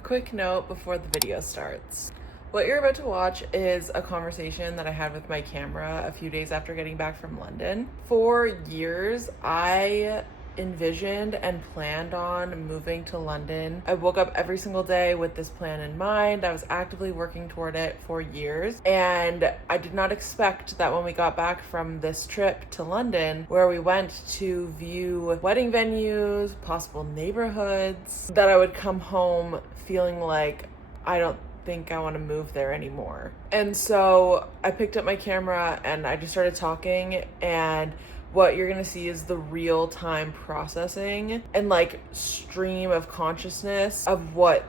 A quick note before the video starts. What you're about to watch is a conversation that I had with my camera a few days after getting back from London. For years, I envisioned and planned on moving to London. I woke up every single day with this plan in mind. I was actively working toward it for years, and I did not expect that when we got back from this trip to London, where we went to view wedding venues, possible neighborhoods, that I would come home feeling like I don't think I want to move there anymore. And so I picked up my camera and I just started talking, and what you're gonna see is the real-time processing and like stream of consciousness of what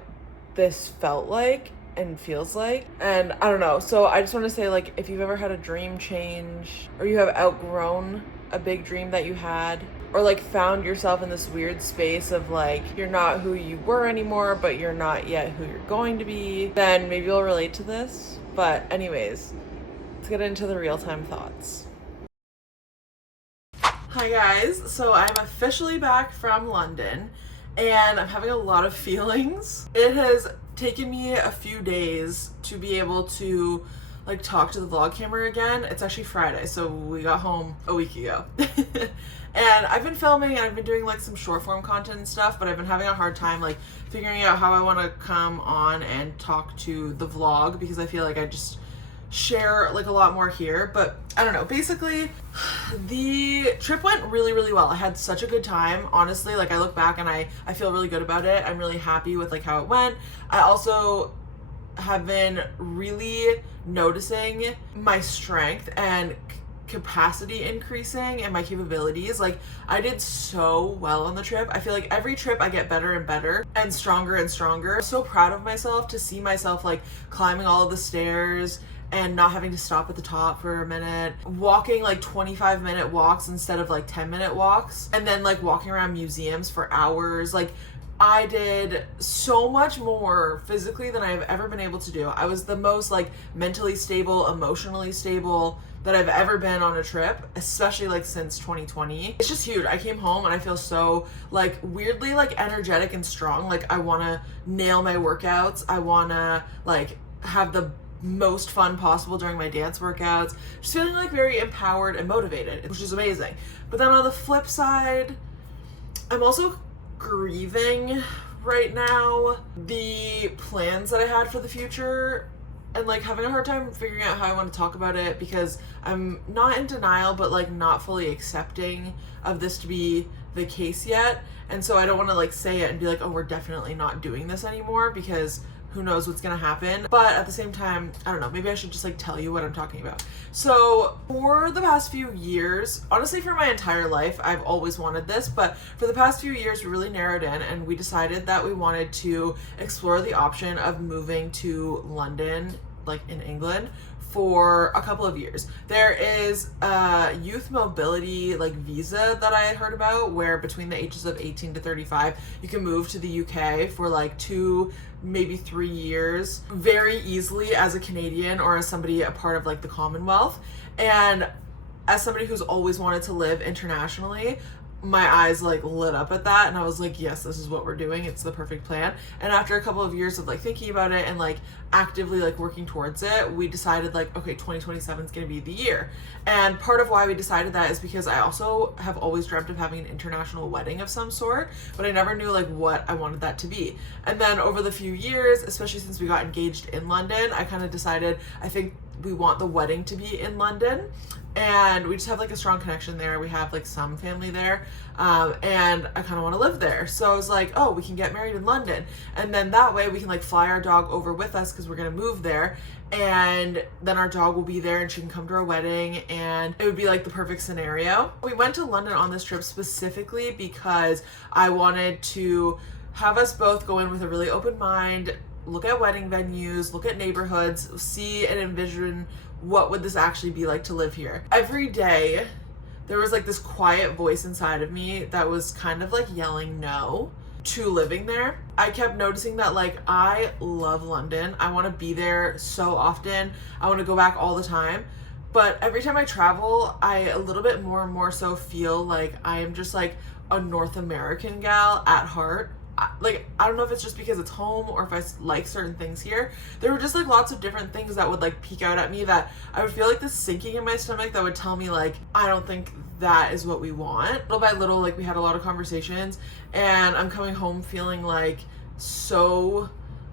this felt like and feels like. And I don't know, so I just want to say, like, if you've ever had a dream change, or you have outgrown a big dream that you had, or like found yourself in this weird space of like you're not who you were anymore, but you're not yet who you're going to be, then maybe you'll relate to this. But anyways, let's get into the real-time thoughts. Hi guys, so I'm officially back from London and I'm having a lot of feelings. It has taken me a few days to be able to like talk to the vlog camera again. It's actually Friday, so we got home a week ago. And I've been filming and I've been doing like some short form content and stuff, but I've been having a hard time like figuring out how I want to come on and talk to the vlog, because I feel like I just share like a lot more here. But I don't know, basically the trip went really well. I had such a good time, honestly. Like I look back and I feel really good about it. I'm really happy with like how it went. I also have been really noticing my strength and capacity increasing and my capabilities. Like I did so well on the trip. I feel like every trip I get better and better and stronger and stronger. I'm so proud of myself to see myself like climbing all of the stairs and not having to stop at the top for a minute, walking like 25-minute walks instead of like 10-minute walks, and then like walking around museums for hours. Like I did so much more physically than I have ever been able to do. I was the most like mentally stable, emotionally stable that I've ever been on a trip, especially like since 2020. It's just huge. I came home and I feel so like weirdly like energetic and strong. Like I wanna nail my workouts. I wanna like have the most fun possible during my dance workouts. Just feeling like very empowered and motivated, which is amazing. But then on the flip side, I'm also grieving right now the plans that I had for the future, and like having a hard time figuring out how I want to talk about it, because I'm not in denial but like not fully accepting of this to be the case yet. And so I don't want to like say it and be like, oh, we're definitely not doing this anymore, because who knows what's gonna happen. But at the same time, I don't know, maybe I should just like tell you what I'm talking about. So for the past few years, honestly for my entire life, I've always wanted this, but for the past few years we really narrowed in and we decided that we wanted to explore the option of moving to London, like in England, for a couple of years. There is a youth mobility like visa that I had heard about, where between the ages of 18 to 35 you can move to the UK for like 2, maybe 3 years very easily as a Canadian or as somebody a part of like the Commonwealth. And as somebody who's always wanted to live internationally, my eyes like lit up at that and I was like, yes, this is what we're doing. It's the perfect plan. And after a couple of years of like thinking about it and like actively like working towards it, we decided like, okay, 2027 is going to be the year. And part of why we decided that is because I also have always dreamt of having an international wedding of some sort, but I never knew like what I wanted that to be. And then over the few years, especially since we got engaged in London, I kind of decided I think we want the wedding to be in London. And we just have like a strong connection there. We have like some family there, and I kind of want to live there. So I was like, oh, we can get married in London, and then that way we can like fly our dog over with us because we're gonna move there, and then our dog will be there and she can come to our wedding, and it would be like the perfect scenario. We went to London on this trip specifically because I wanted to have us both go in with a really open mind, look at wedding venues, look at neighborhoods, see and envision what would this actually be like to live here. Every day there was like this quiet voice inside of me that was kind of like yelling no to living there. I kept noticing that like I love London. I want to be there so often. I want to go back all the time. But every time I travel, I a little bit more and more so feel like I am just like a North American gal at heart. like, I don't know if it's just because it's home or if I like certain things here. There were just like lots of different things that would like peek out at me that I would feel like this sinking in my stomach that would tell me like, I don't think that is what we want. Little by little, like we had a lot of conversations, and I'm coming home feeling like so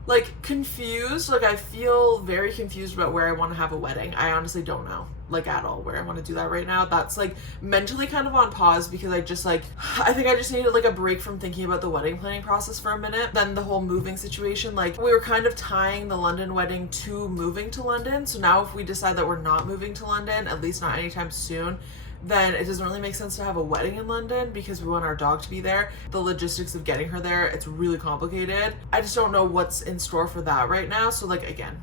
like confused. Like I feel very confused about where I want to have a wedding. I honestly don't know like at all where I want to do that right now. That's like mentally kind of on pause because I just like, I think I just needed like a break from thinking about the wedding planning process for a minute. Then the whole moving situation, like we were kind of tying the London wedding to moving to London. So now if we decide that we're not moving to London, at least not anytime soon, then it doesn't really make sense to have a wedding in London because we want our dog to be there. The logistics of getting her there, it's really complicated. I just don't know what's in store for that right now. So like, again,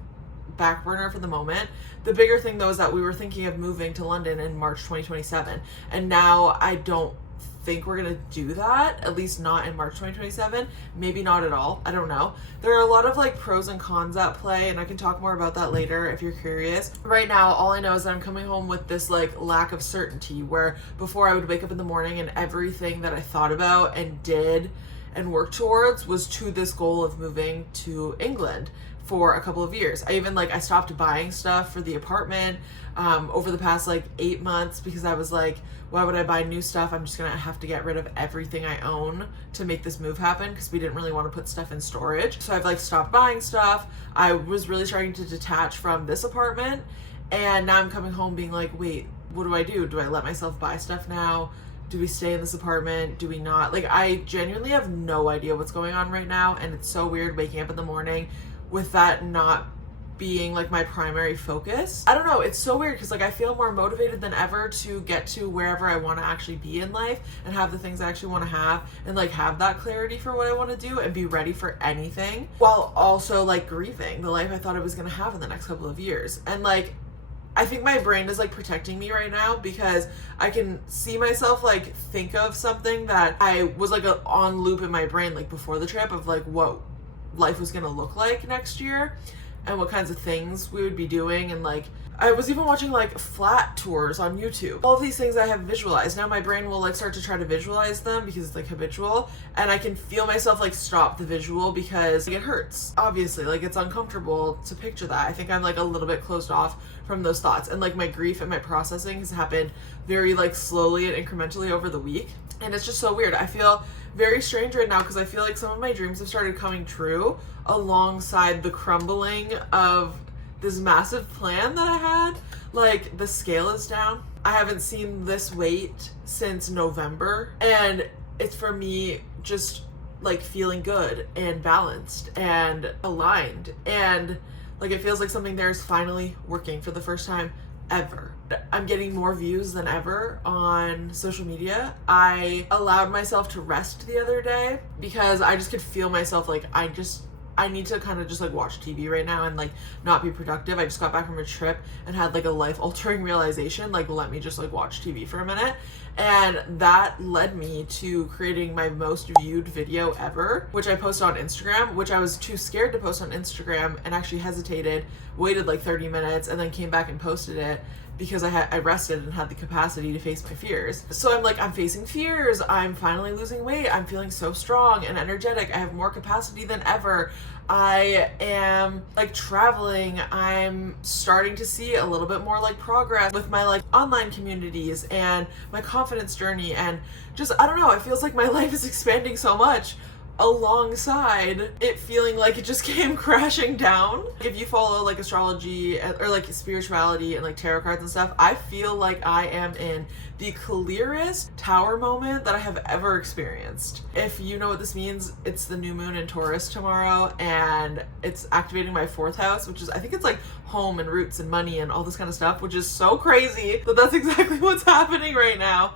back burner for the moment. The bigger thing though is that we were thinking of moving to London in March 2027, and now I don't think we're gonna do that, at least not in March 2027, maybe not at all, I don't know. There are a lot of like pros and cons at play, and I can talk more about that later if you're curious. Right now all I know is that I'm coming home with this like lack of certainty, where before I would wake up in the morning and everything that I thought about and did and worked towards was to this goal of moving to England for a couple of years. I stopped buying stuff for the apartment over the past like 8 months because I was like, why would I buy new stuff? I'm just gonna have to get rid of everything I own to make this move happen, because we didn't really want to put stuff in storage. So I've like stopped buying stuff. I was really starting to detach from this apartment, and now I'm coming home being like, wait, what do I do? Do I let myself buy stuff now? Do we stay in this apartment? Do we not? Like, I genuinely have no idea what's going on right now, and it's so weird waking up in the morning with that not being like my primary focus. I don't know, it's so weird because like I feel more motivated than ever to get to wherever I want to actually be in life and have the things I actually want to have, and like have that clarity for what I want to do and be ready for anything, while also like grieving the life I thought I was going to have in the next couple of years. And like, I think my brain is like protecting me right now because I can see myself like think of something that I was like on loop in my brain like before the trip of like what life was gonna look like next year and what kinds of things we would be doing. And like, I was even watching like flat tours on YouTube. All of these things I have visualized. Now my brain will like start to try to visualize them because it's like habitual, and I can feel myself like stop the visual because like, it hurts. Obviously, like it's uncomfortable to picture that. I think I'm like a little bit closed off from those thoughts, and like my grief and my processing has happened very like slowly and incrementally over the week. And it's just so weird. I feel very strange right now because I feel like some of my dreams have started coming true alongside the crumbling of this massive plan that I had. Like, the scale is down. I haven't seen this weight since November, and it's for me just like feeling good and balanced and aligned, and like it feels like something there is finally working for the first time ever. I'm getting more views than ever on social media. I allowed myself to rest the other day because I just could feel myself like I need to kind of just like watch TV right now and like not be productive. I just got back from a trip and had like a life altering realization, like let me just like watch TV for a minute. And that led me to creating my most viewed video ever, which I posted on Instagram, which I was too scared to post on Instagram and actually hesitated, waited like 30 minutes and then came back and posted it because I rested and had the capacity to face my fears. So I'm facing fears. I'm finally losing weight. I'm feeling so strong and energetic. I have more capacity than ever. I am like traveling. I'm starting to see a little bit more like progress with my like online communities and my confidence journey, and just, I don't know, it feels like my life is expanding so much alongside it feeling like it just came crashing down. If you follow like astrology or like spirituality and like tarot cards and stuff, I feel like I am in the clearest tower moment that I have ever experienced. If you know what this means, it's the new moon in Taurus tomorrow, and it's activating my 4th house, which is, I think it's like home and roots and money and all this kind of stuff, which is so crazy that that's exactly what's happening right now.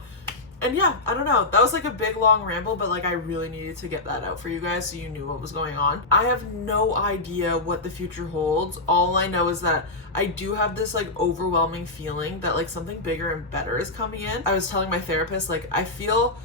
And yeah, I don't know. That was like a big long ramble, but like I really needed to get that out for you guys so you knew what was going on. I have no idea what the future holds. All I know is that I do have this like overwhelming feeling that like something bigger and better is coming in. I was telling my therapist, like I feel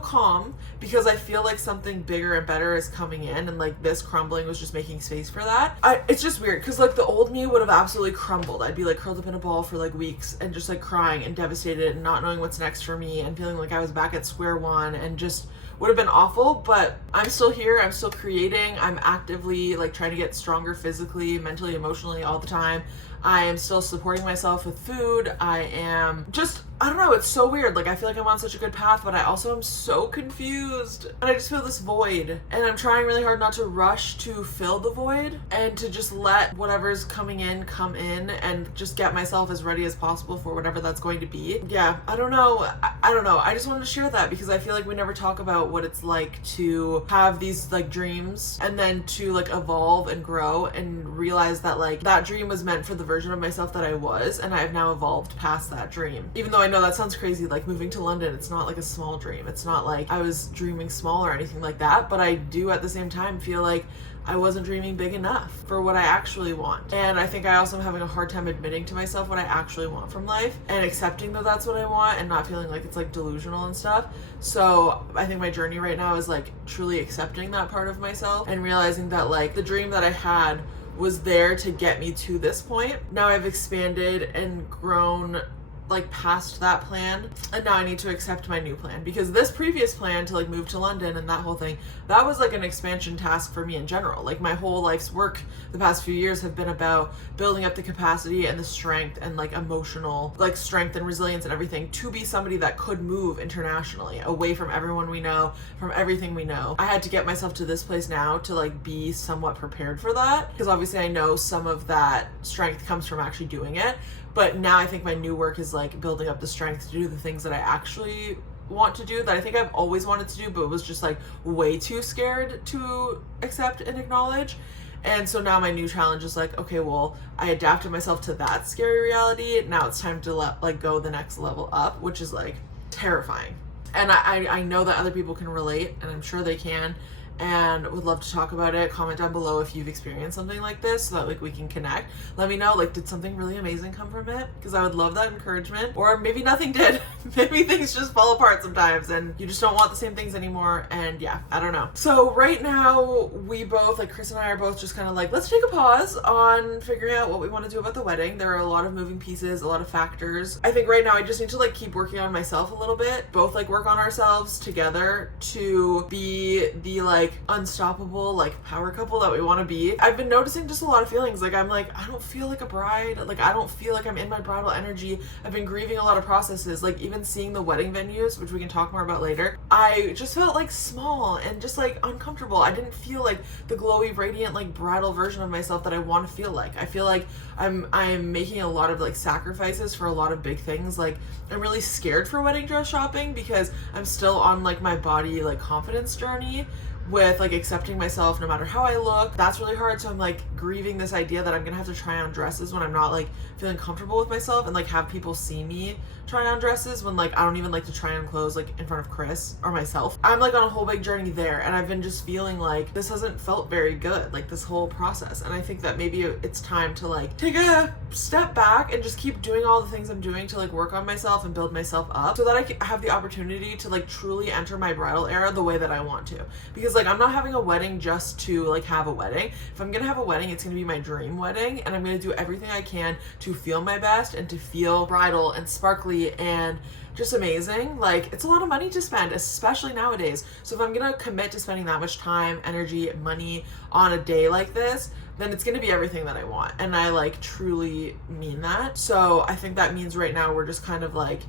calm because I feel like something bigger and better is coming in, and like this crumbling was just making space for that. It's just weird because like the old me would have absolutely crumbled. I'd be like curled up in a ball for like weeks and just like crying and devastated and not knowing what's next for me and feeling like I was back at square one and just would have been awful, but I'm still here. I'm still creating. I'm actively like trying to get stronger physically, mentally, emotionally all the time. I am still supporting myself with food. I am just, I don't know, it's so weird. Like I feel like I'm on such a good path, but I also am so confused. And I just feel this void. And I'm trying really hard not to rush to fill the void and to just let whatever's coming in come in and just get myself as ready as possible for whatever that's going to be. Yeah, I don't know. I don't know. I just wanted to share that because I feel like we never talk about what it's like to have these like dreams and then to like evolve and grow and realize that like that dream was meant for the version of myself that I was, and I have now evolved past that dream. Even though I know that sounds crazy, like moving to London, it's not like a small dream. It's not like I was dreaming small or anything like that, but I do at the same time feel like I wasn't dreaming big enough for what I actually want. And I think I also am having a hard time admitting to myself what I actually want from life and accepting that that's what I want and not feeling like it's like delusional and stuff. So I think my journey right now is like truly accepting that part of myself and realizing that like the dream that I had was there to get me to this point. Now I've expanded and grown like past that plan, and now I need to accept my new plan, because this previous plan to like move to London and that whole thing, that was like an expansion task for me in general. Like my whole life's work the past few years have been about building up the capacity and the strength and like emotional like strength and resilience and everything to be somebody that could move internationally away from everyone we know, from everything we know. I had to get myself to this place now to like be somewhat prepared for that, because obviously I know some of that strength comes from actually doing it. But now I think my new work is like building up the strength to do the things that I actually want to do, that I think I've always wanted to do, but was just like way too scared to accept and acknowledge. And so now my new challenge is like, okay, well, I adapted myself to that scary reality. Now it's time to like go the next level up, which is like terrifying. And I know that other people can relate, and I'm sure they can, and would love to talk about it. Comment down below if you've experienced something like this so that like we can connect. Let me know, like, did something really amazing come from it? Because I would love that encouragement. Or maybe nothing did. Maybe things just fall apart sometimes and you just don't want the same things anymore, and yeah, I don't know. So right now we both, like Chris and I are both just kind of like, let's take a pause on figuring out what we want to do about the wedding. There are a lot of moving pieces, a lot of factors. I think right now I just need to like keep working on myself a little bit, both like work on ourselves together to be the like unstoppable like power couple that we want to be. I've been noticing just a lot of feelings. Like I'm like, I don't feel like a bride. Like I don't feel like I'm in my bridal energy. I've been grieving a lot of processes. Like even seeing the wedding venues, which we can talk more about later, I just felt like small and just like uncomfortable. I didn't feel like the glowy, radiant, like bridal version of myself that I want to feel like. I feel like I'm making a lot of like sacrifices for a lot of big things. Like I'm really scared for wedding dress shopping because I'm still on like my body like confidence journey with like accepting myself no matter how I look. That's really hard. So I'm like grieving this idea that I'm gonna have to try on dresses when I'm not like feeling comfortable with myself, and like have people see me try on dresses when like I don't even like to try on clothes like in front of Chris or myself. I'm like on a whole big journey there, and I've been just feeling like this hasn't felt very good, like this whole process. And I think that maybe it's time to like take a step back and just keep doing all the things I'm doing to like work on myself and build myself up so that I can have the opportunity to like truly enter my bridal era the way that I want to. Because like I'm not having a wedding just to like have a wedding. If I'm gonna have a wedding, it's gonna be my dream wedding, and I'm gonna do everything I can to feel my best and to feel bridal and sparkly and just amazing. Like it's a lot of money to spend, especially nowadays. So if I'm gonna commit to spending that much time, energy, money on a day like this, then it's gonna be everything that I want. And I like truly mean that. So I think that means right now we're just kind of like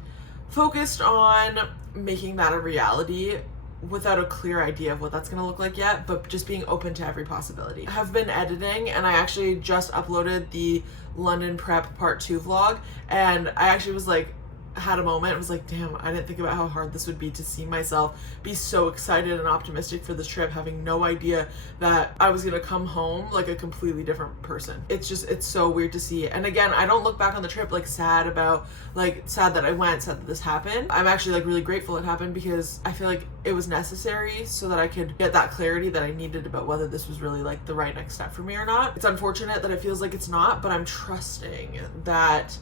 focused on making that a reality without a clear idea of what that's gonna look like yet, but just being open to every possibility. I have been editing, and I actually just uploaded the London prep part 2 vlog, and I actually was like, had a moment. I was like, damn, I didn't think about how hard this would be to see myself be so excited and optimistic for this trip, having no idea that I was gonna come home like a completely different person. It's just, it's so weird to see. And again, I don't look back on the trip like sad that I went, sad that this happened. I'm actually like really grateful it happened, because I feel like it was necessary so that I could get that clarity that I needed about whether this was really like the right next step for me or not. It's unfortunate that it feels like it's not, but I'm trusting that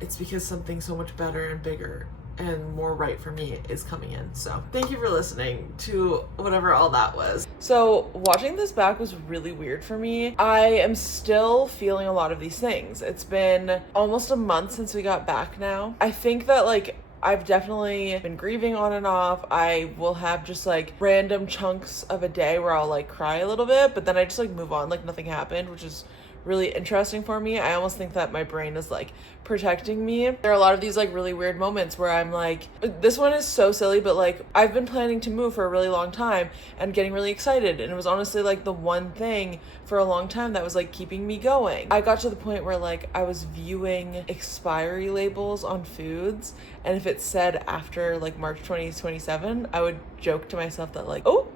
it's because something so much better and bigger and more right for me is coming in. So thank you for listening to whatever all that was. So watching this back was really weird for me. I am still feeling a lot of these things. It's been almost a month since we got back now. I think that like I've definitely been grieving on and off. I will have just like random chunks of a day where I'll like cry a little bit, but then I just like move on like nothing happened, which is really interesting for me. I almost think that my brain is like protecting me. There are a lot of these like really weird moments where I'm like, this one is so silly, but like I've been planning to move for a really long time and getting really excited, and it was honestly like the one thing for a long time that was like keeping me going. I got to the point where like I was viewing expiry labels on foods, and if it said after like March 2027, I would joke to myself that like, oh,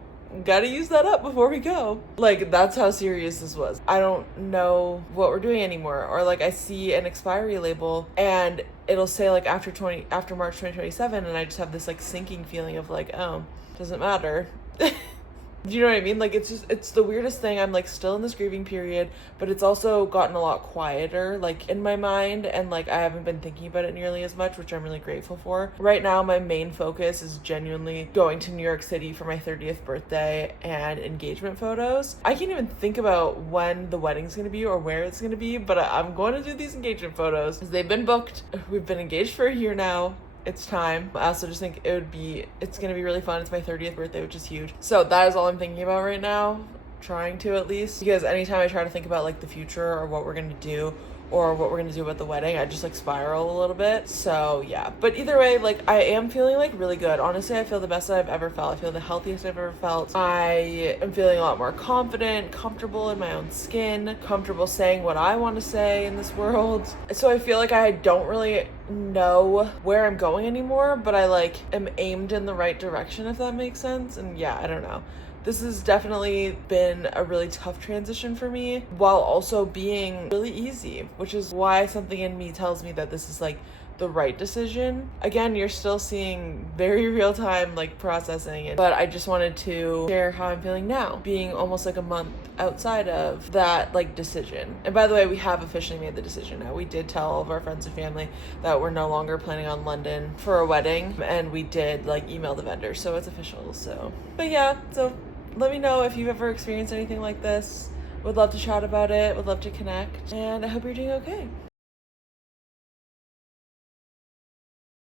gotta use that up before we go. Like, that's how serious this was. I don't know what we're doing anymore. Or like I see an expiry label and it'll say like after March 2027, and I just have this like sinking feeling of like, oh, doesn't matter. Do you know what I mean? Like, it's the weirdest thing. I'm like still in this grieving period, but it's also gotten a lot quieter like in my mind, and like I haven't been thinking about it nearly as much, which I'm really grateful for. Right now, my main focus is genuinely going to New York City for my 30th birthday and engagement photos. I can't even think about when the wedding's gonna be or where it's gonna be, but I'm going to do these engagement photos because they've been booked. We've been engaged for a year now. It's time. I also just think it's gonna be really fun. It's my 30th birthday, which is huge. So that is all I'm thinking about right now, trying to at least, because anytime I try to think about like the future or what we're gonna do or what we're gonna do about the wedding, I just like spiral a little bit. So yeah, but either way, like I am feeling like really good. Honestly, I feel the best that I've ever felt. I feel the healthiest I've ever felt. I am feeling a lot more confident, comfortable in my own skin, comfortable saying what I want to say in this world. So I feel like I don't really know where I'm going anymore, but I like am aimed in the right direction, if that makes sense. And yeah, I don't know. This has definitely been a really tough transition for me, while also being really easy, which is why something in me tells me that this is like the right decision. Again, you're still seeing very real time like processing it, but I just wanted to share how I'm feeling now, being almost like a month outside of that like decision. And by the way, we have officially made the decision now. We did tell all of our friends and family that we're no longer planning on London for a wedding, and we did like email the vendor, so it's official. So but yeah, so let me know if you've ever experienced anything like this. Would love to chat about it, would love to connect, and I hope you're doing okay.